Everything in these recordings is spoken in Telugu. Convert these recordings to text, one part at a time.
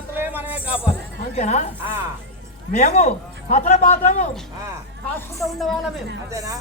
పంతులే మనమే కాపాలి. అంతేనా? మేము పత్ర పాత్రము కాసుకుంటూ ఉండేవాళ్ళ మేము. అంతేనా?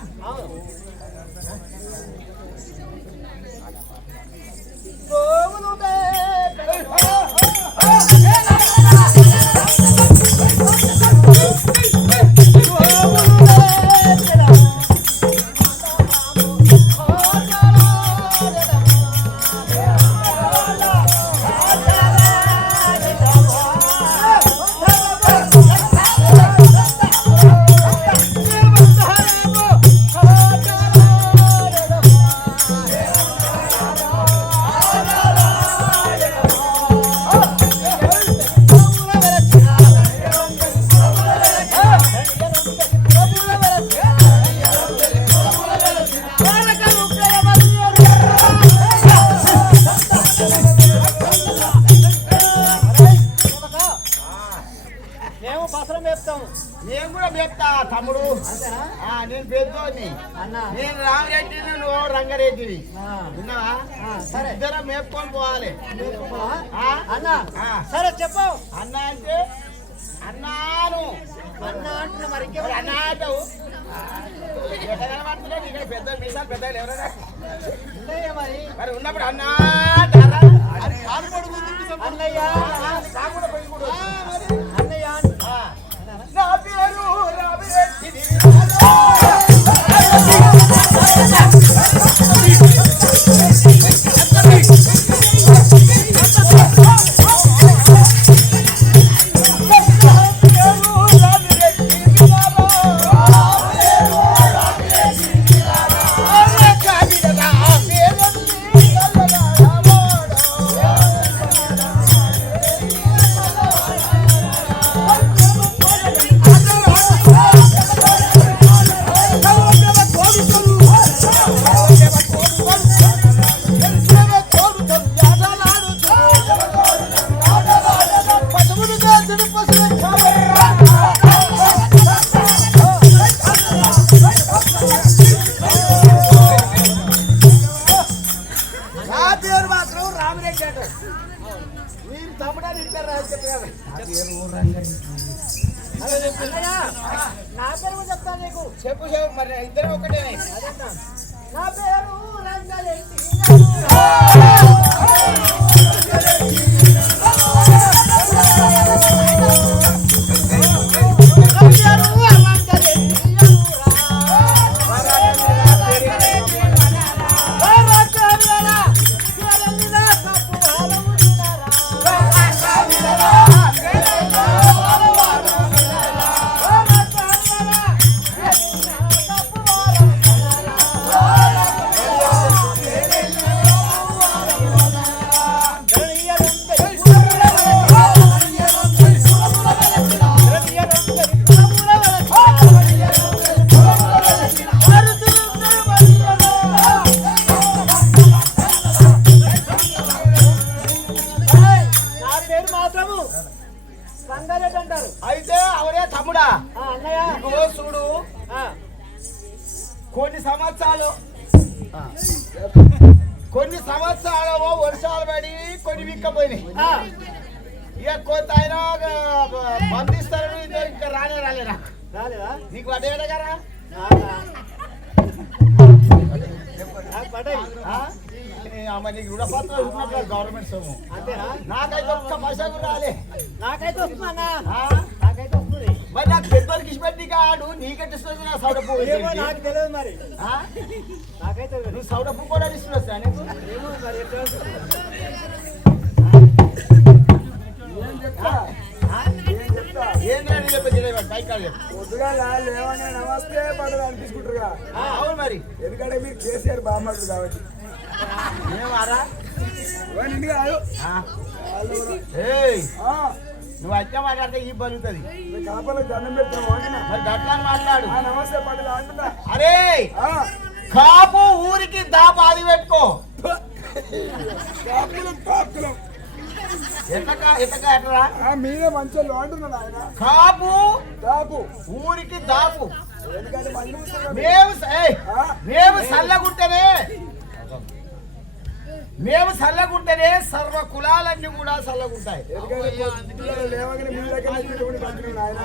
నేను కూడా చెప్తా తమ్ముడు. నేను పెద్దోని, నేను రామరెడ్డిని, నువ్వు రంగారెడ్డివి. విన్నావా? ఇద్దరం మేపుకొని పోవాలి. అన్నా సరే చెప్పు. అన్న అంటే అన్నాను, అన్నా అంటున్నా మరి అన్నా అంటావు. ఎట్టగలమంటున్నావు? ఇక్కడ పెద్ద మీసాలు పెద్దలు ఎవరైనా మరి ఉన్నప్పుడు అన్నా అన్నయ్య అన్నయ్య నా పేరు రామిరెడ్డి. చెప్పు చెప్పు మరి ఇద్దరు ఒకటే. నా పేరు రంగారెడ్డి. అయితే అవరే తమ్ముడా, చూడు కొన్ని సంవత్సరాలు వర్షాలు పడి కొన్ని విక్కపోయినాయి. ఇక కొంత ఆయన బంధిస్తారు. ఇంకా రాలేదా నీకు పడ్డా గారా? నీకు రుణపత్రాలు ఉన్నట్లు గవర్నమెంట్ సొమ్ము. అంతేనా? నాకైతే ఒక్క పైసా కూడా రాలే. నాకైతే వస్తున్నా, నాకైతే వస్తుంది. మరి నాకు పెద్దోళ్ళకి ఇష్టపెట్టి కాడు, నీకైతే ఇస్తుంది. నా సౌడపు నాకు తెలియదు మరి. నాకైతే నువ్వు సౌడపు కూడా ఇష్టం వస్తా నీకు. నమస్తే పండుగ అనిపించుకుంటారుగా. అవును మరి, ఎందుకంటే మీరు కేసీఆర్ బామ్మడు కాబట్టి. నువ్వు అచ్చా మాట్లాడితే ఈ బలుగుతుంది. కాపలో దండం పెడతాను మరి గట్లా మాట్లాడు. నమస్తే పండుగ అంటున్నా. అరే కాపు ఊరికి దాపు అది పెట్టుకో. మీరే మంచిగా అంటున్నాడు ఆయన. కాపు దాపు ఊరికి దాపు. ఎందుకంటే మేము సల్లగుంటేనే మేము చల్లగుంటేనే సర్వ కులాలన్నీ కూడా చల్లగుంటాయి. ఎందుకంటే పొద్దుగాల లేవగానే మీ దగ్గర పెట్టుకుని బతికిన నాయన.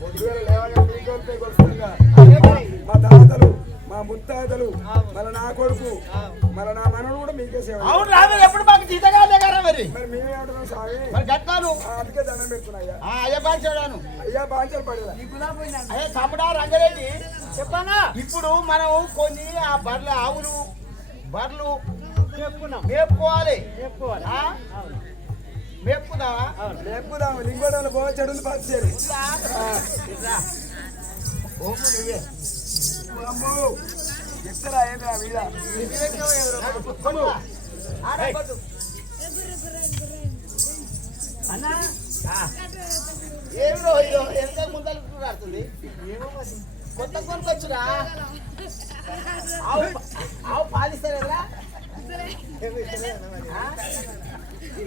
పొద్దుగాల లేవగానే మీకు వస్తుందిగా. మా తాతలు, మా ముత్తాతలు, మళ్ళీ నా కొడుకు, మళ్ళీ నా మనడు కూడా మీకే సేవ. అవును రాదు ఎప్పుడు మాకు జీతగానే కదా మరి మేమేమంటున్నాం స్వామి? మరి గట్టాను అందుకే దండం పెడుతున్నా అయ్యా. అయ్యా బాంచాడాను అయ్యా బాంచలు పడేదా? అయ్యా తమ్ముడా రంగారెడ్డి చెప్పానా? ఇప్పుడు మనం కొన్ని ఆ బర్రెలు ఆవులు బర్రెలు చెప్పుకున్నాం, మేపుకోవాలి. చెప్పుకోవాలి. ఆ? మేపుకున్నావా? లేపుదాం లింగోడంలో పోవ చెడులు పచ్చేది. ఓము నువ్వే. అమ్మో ఎక్కడా ఏదా వీడ కొను. ఆడ కొట్టు. అన్నా ఏమి రోజు ఎంత ముందలు ఆడుతుంది కొత్త కొనుకొచ్చురా. ఆవు పాలిస్తారా?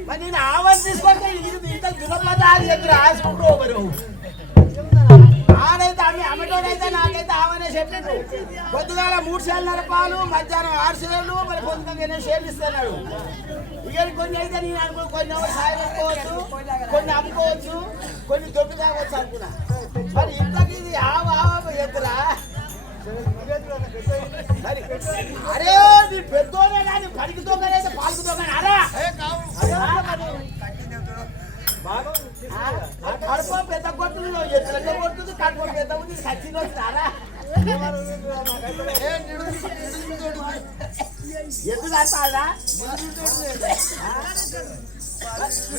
మరి నేను ఆవని తీసుకుంటే ఇంత దురపద చెప్పి రాసుకుంటూ మరి ఆడైతే అమ్మటోడైతే నాకైతే ఆవనే చెప్పిండు. పొద్దుగాల 3 సేళ్ళ పాలు, మధ్యాహ్నం 6 సేళ్ళు, మరి పొద్దుగా 8 సేళ్ళు ఇస్తున్నాడు. ఇక కొన్ని అయితే నేను అనుకో కొన్ని సాయం అనుకోవచ్చు, కొన్ని అమ్ముకోవచ్చు, కొన్ని దొడ్డు తాగవచ్చు అనుకున్నా. మరి ఇంతకి ఇది ఆవ ఎద్దురా. అరే నీ పెద్దోనే కానీ పనికి దొంగనైతే పాలకు దొంగ అరా కడుపు పెద్ద కొడుతుంది, ఎత్తులతో కొడుతుంది, కడుపు పెద్ద ఉంది, సచ్చిలో రారా ఎందుకు అంటారా?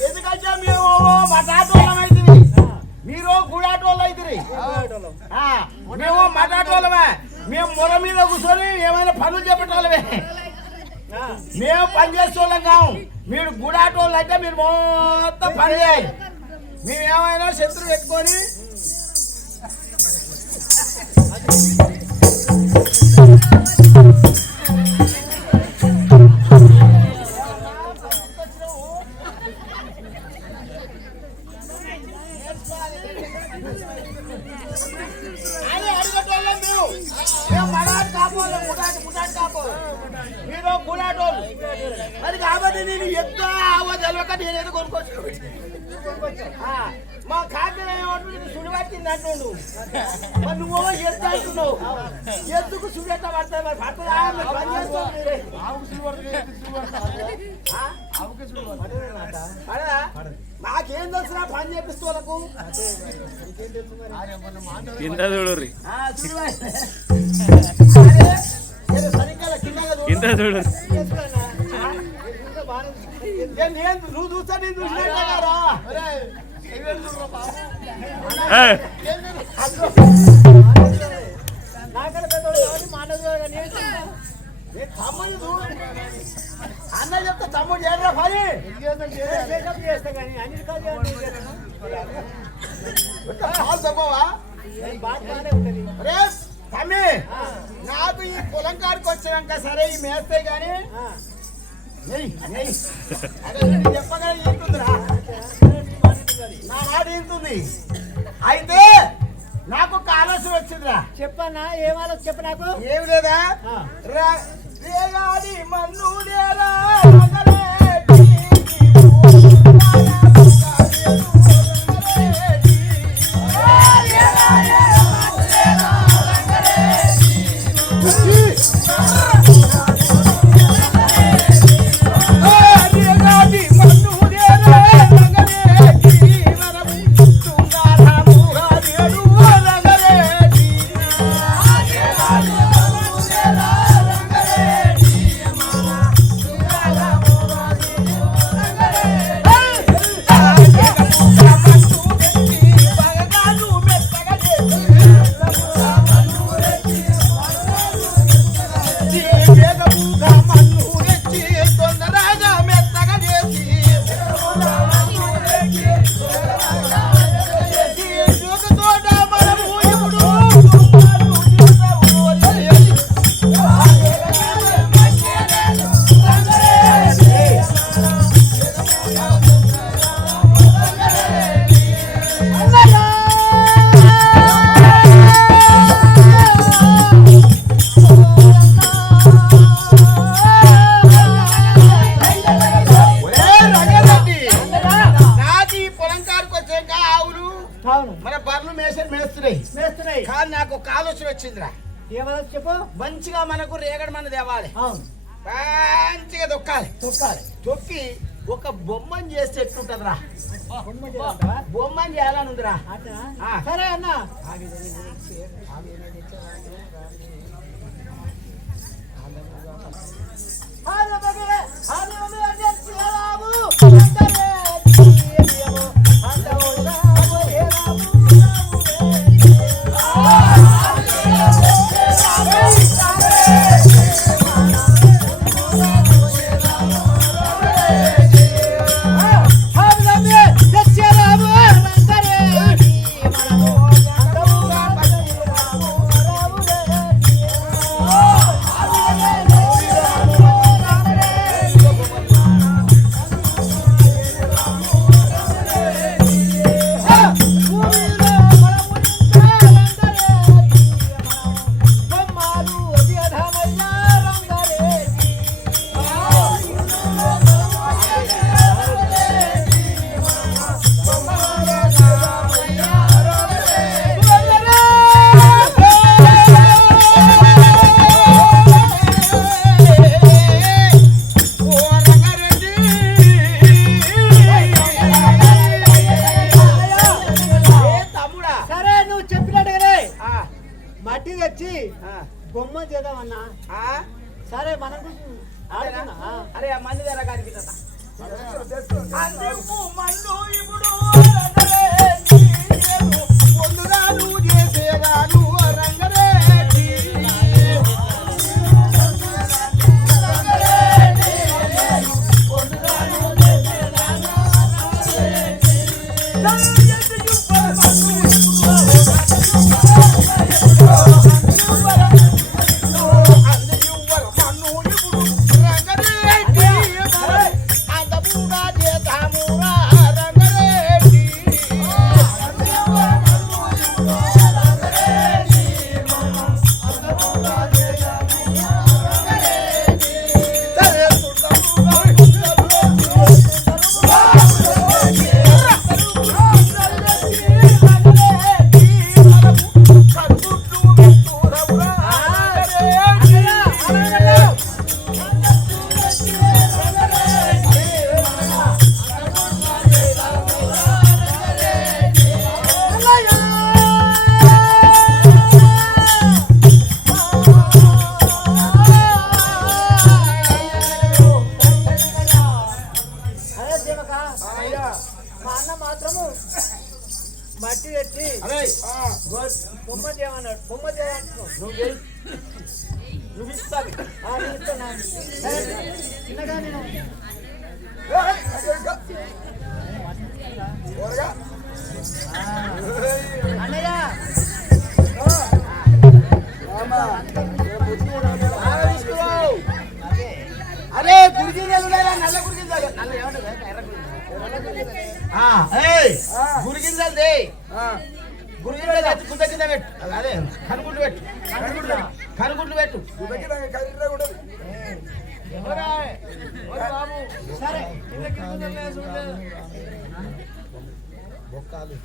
ఎందుకంటే మేము మటాటోళ్ళం అవుతుంది, మీరు గుడాటోళ్ళు అవుతుంది. మేము మటాటోళ్ళమే, మేము మొర మీద కూర్చొని ఏమైనా పనులు చెప్పేటోళ్ళమే. మేము పని చేసేవాళ్ళం కావు, మీరు గుడాటోళ్ళు అంటే మీరు మొత్తం పని చేయాలి. మేము ఏమైనా శత్రువు పెట్టుకొని అడిగేటోళ్ళం. మేము మడాటి కాపోవాలి, ముటాటి కాపోవాలి, మీరు గుడాటోళ్ళు. మరి కాబట్టి నేను ఎత్తు తెలవక నేనేదో కొనుక్కొచ్చు. మా కాకి సుడిపట్టింది అంటుండు, మరి నువ్వు ఎత్తు అంటున్నావు. ఎత్తుకు సుడెట్ట పడతాయి, మరి పడుతుందా? పని చేస్తావు మీరే. పడదా? నాకేం తెలుసు పని చేపిస్తూ వాళ్ళకు నువ్వు చూస్తా నేను చూసినట్టు అన్న చెప్తా తమ్ముడు చేయరా పని చేస్తా కానీ అన్ని పాలు తప్పవా? బాగానే ఉంటది. రే తమ్మి నాకు ఈ పొలం కాడికి వచ్చినాక సరే ఈ మేస్తే గాని చెప్పగా ఇంటుందిరా, నా మాట ఇంటుంది. అయితే నాకు ఒక ఆలోచన వచ్చిందిరా. చెప్పన్నా ఏం ఆలోచన చెప్ప నాకు. ఏమి లేదా రేగాడి మన్ను లేరా మేస్తున్నాయి మేస్తున్నాయి. కానీ నాకు ఒక ఆలోచన వచ్చిందిరా. ఏమన్నా చెప్పు. మంచిగా మనకు రేగడి మన తేవాలి, అవును, మంచిగా దొక్కాలి. తొక్కాలి. తొక్కి ఒక బొమ్మని చేస్తే ఎట్లుంటదిరా? బొమ్మ చేయాలంటావా? బొమ్మని చేయాలని ఉందిరా. అట్లా? ఆ. సరే అన్న. మట్టి తెచ్చి బొమ్మ చేద్దామన్నా. సరే మనకు అరే ఆ మంది దగ్గర కనిపిస్తా. మట్టి తెచ్చి బొమ్మ చేయమన్నాడు. బొమ్మ చేయాలంటున్నావు నువ్వు ఇస్తావు. చిన్నగా నేను అన్నయ్య అరే గురిగింజలు నల్ల గురిగింజలు గురిగింజలు దే గురిగింజలు తెచ్చి గుంత కింద పెట్టు. అదే కనుగుడ్లు పెట్టు, కనుగుడ్లు పెట్టు. బాబు సరే బొక్కాలు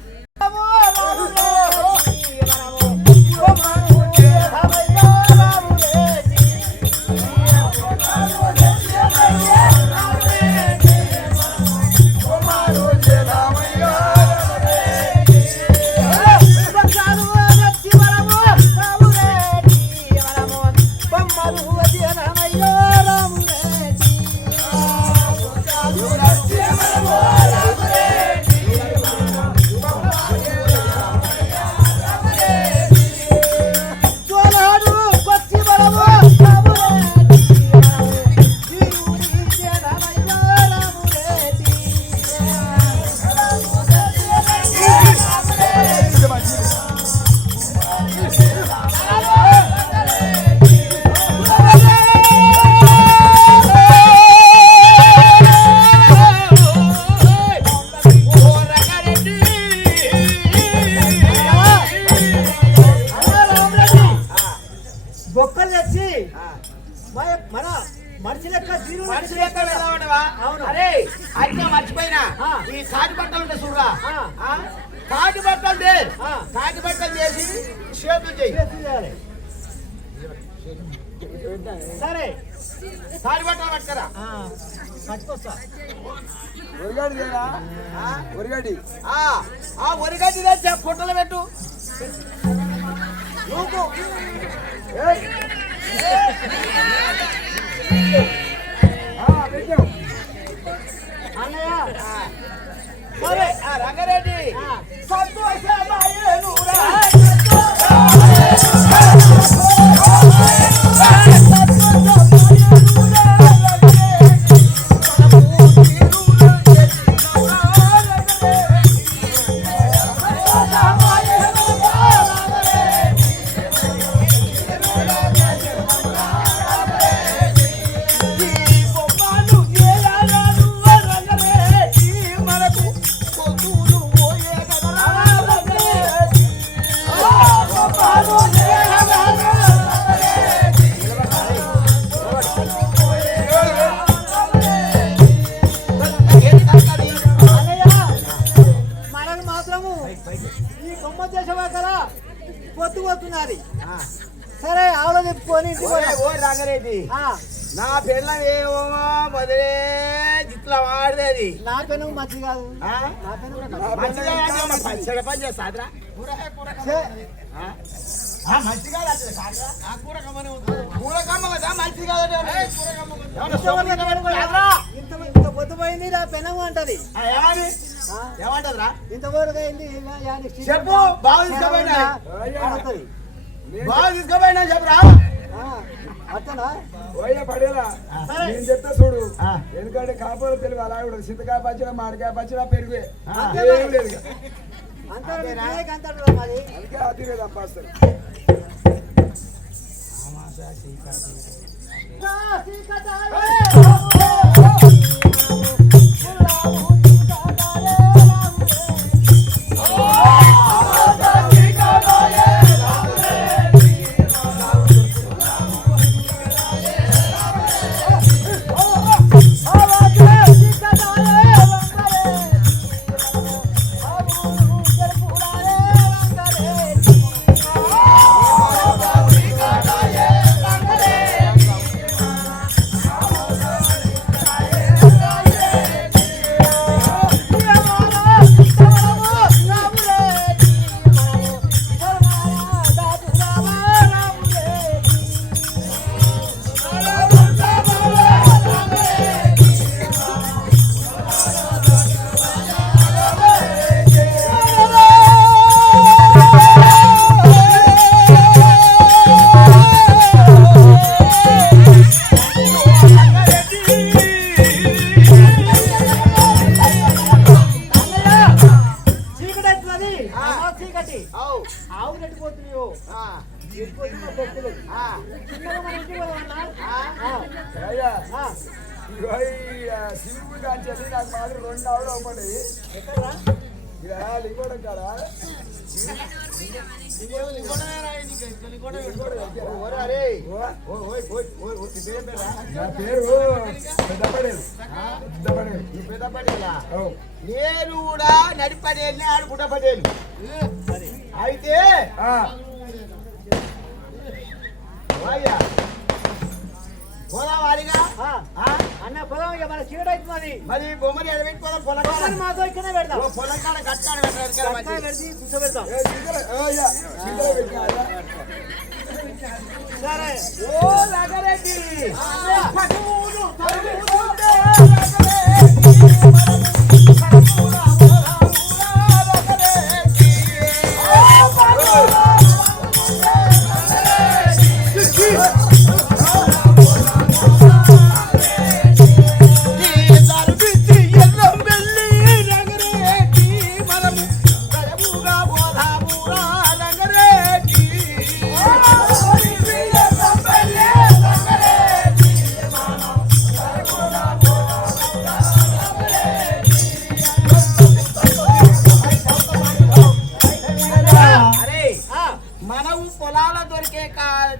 బొక్కలు తెచ్చి మన మనిషి లెక్క మనిషి లెక్క వెళ్దామంటవా? అవును. అరే అయితే మర్చిపోయినా ఈ కాటి బట్టలు ఉంటాయి చూడరా, కాటి బట్టలు చేయి. ఆ. కాటి బట్టలు చేసి చేతులు చేయి. చేయాలి. సరే కాటి బట్టలు పట్టుకరా. పట్టుకొస్తా. ఒరిగడ్డి లేదా ఒరిగడ్డి ఆ ఒరిగడ్డి తెచ్చి పుట్టలు పెట్టు. నువ్వు ఏయ్. పెట్టాం అన్నయ్య సరే రంగారెడ్డి సంతోషమాయేనురా. మనకు మాత్రము ఈ కొమ్మ చేసేవా కదా పొత్తు పోతున్నది. సరే ఆవులో చెప్పుకొని ఇంటికి పోదాం. ఓ రంగారెడ్డి ఆ, నా పిల్లం ఏమో మొదలే ఇట్లా వాడేది. నా పెను మంచిది కాదు. ఆ? నా పెను కూడా కాదు. మంచిగా అంటే పచ్చడి పని చేస్తాదిరా. మంచిగా మంచిది ఇంత పొద్దు పోయింది నా పెనము అంటది. ఏమంటదిరా? ఇంతవరకు అయింది. చెప్పు, బాగా తీసుకుపోయినా. అడుగుతుంది. బాగా తీసుకోపోయినా చెప్పురా. అట్టనా? ఓయ్య పడేలా సరే. నేను చెప్తా చూడు ఆ. ఎందుకంటే కాపుల తెలుగు అలా కూడా చింతకాయ పచ్చడి మామిడికాయ పచ్చడి పెరుగు అంతే ఏం మరి. లేదు ఇక. అంటాడు మరి. అందుకే అతిరే తప్పాస్తారు చీకటి ఆవు నెట్టిపోతున్నాయో చిన్నగా మన ఇంటికి పోదామన్నా? అయ్యా ఇగో ఈ శివుడు కాంచెల్లి నాకు మాత్రం 2 ఆవులు అవ్వబడ్డాయి ఎక్కడరా? ఇక లింగోడం కాడా నా పేరు పెద్దపడేది పెద్దపడేలా నేను కూడా నడిపడేళ్ళని ఆడు పుట్టపడేలు. అయితే వాయ్యా పోదా వారిగా అన్న పొలం ఇక మన చీకటి అవుతున్నది. మరి బొమ్మని ఎడబెట్టుకోదాం. పొలం మాతో ఇక్కడే పెడదాం. పొలం కాడ కట్టాడు పెడిచి కూర్చోబెడతాం. సరే. ఓ రంగారెడ్డి పశువులు తరుగుతుంటే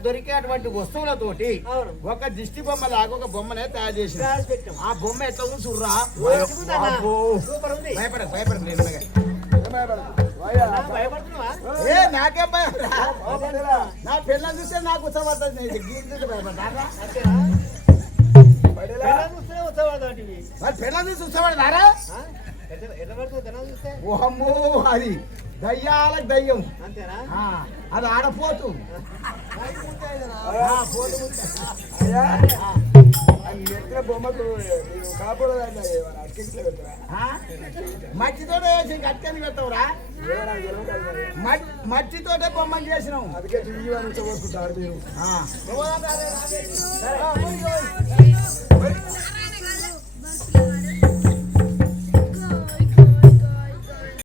దొరికేటువంటి వస్తువులతోటి ఒక దిష్టి బొమ్మ లాగా ఒక బొమ్మనే తయారు చేసి ఆ బొమ్మ ఎట్లా చూర్రా. సూపర్ ఉంది. భయపడదు భయపడదు నేను అయ్యా, భయపడుతున్నావా? ఏ నాకే భయం రా. బాగుపడేరా? నా పిల్లలు చూస్తే నాకు ఉత్సవపడుతుంది గీత భయపడ్డారా అంతేనా? పడేలా? జనాలు చూస్తేనే ఉత్సవాదాటివి. మరి పిల్లలు చూసి ఉత్సవపడతారా ఆ? ఎట్లా పడుతుంది జనాలు చూస్తే? ఓహమ్మో అది దయ్యాలకు దయ్యం అంతేనా? ఆ, అది ఆడపోతు అయ్యా, పోతు ముచ్చ. అయ్యా, ఆ నెత్తిన బొమ్మకు నీవు కాపాడదా అట్కెట్లో పెడతారా? ఆ? మట్టితోటే వేసి కట్టని పెట్టవురా ఏమో నాకు తెలియదు కదా మరి. మట్టితోటే బొమ్మలు చేసినాం అందుకే టీవీ అని ఉంచబోసుకుంటారు మీరు. ఆ. సరే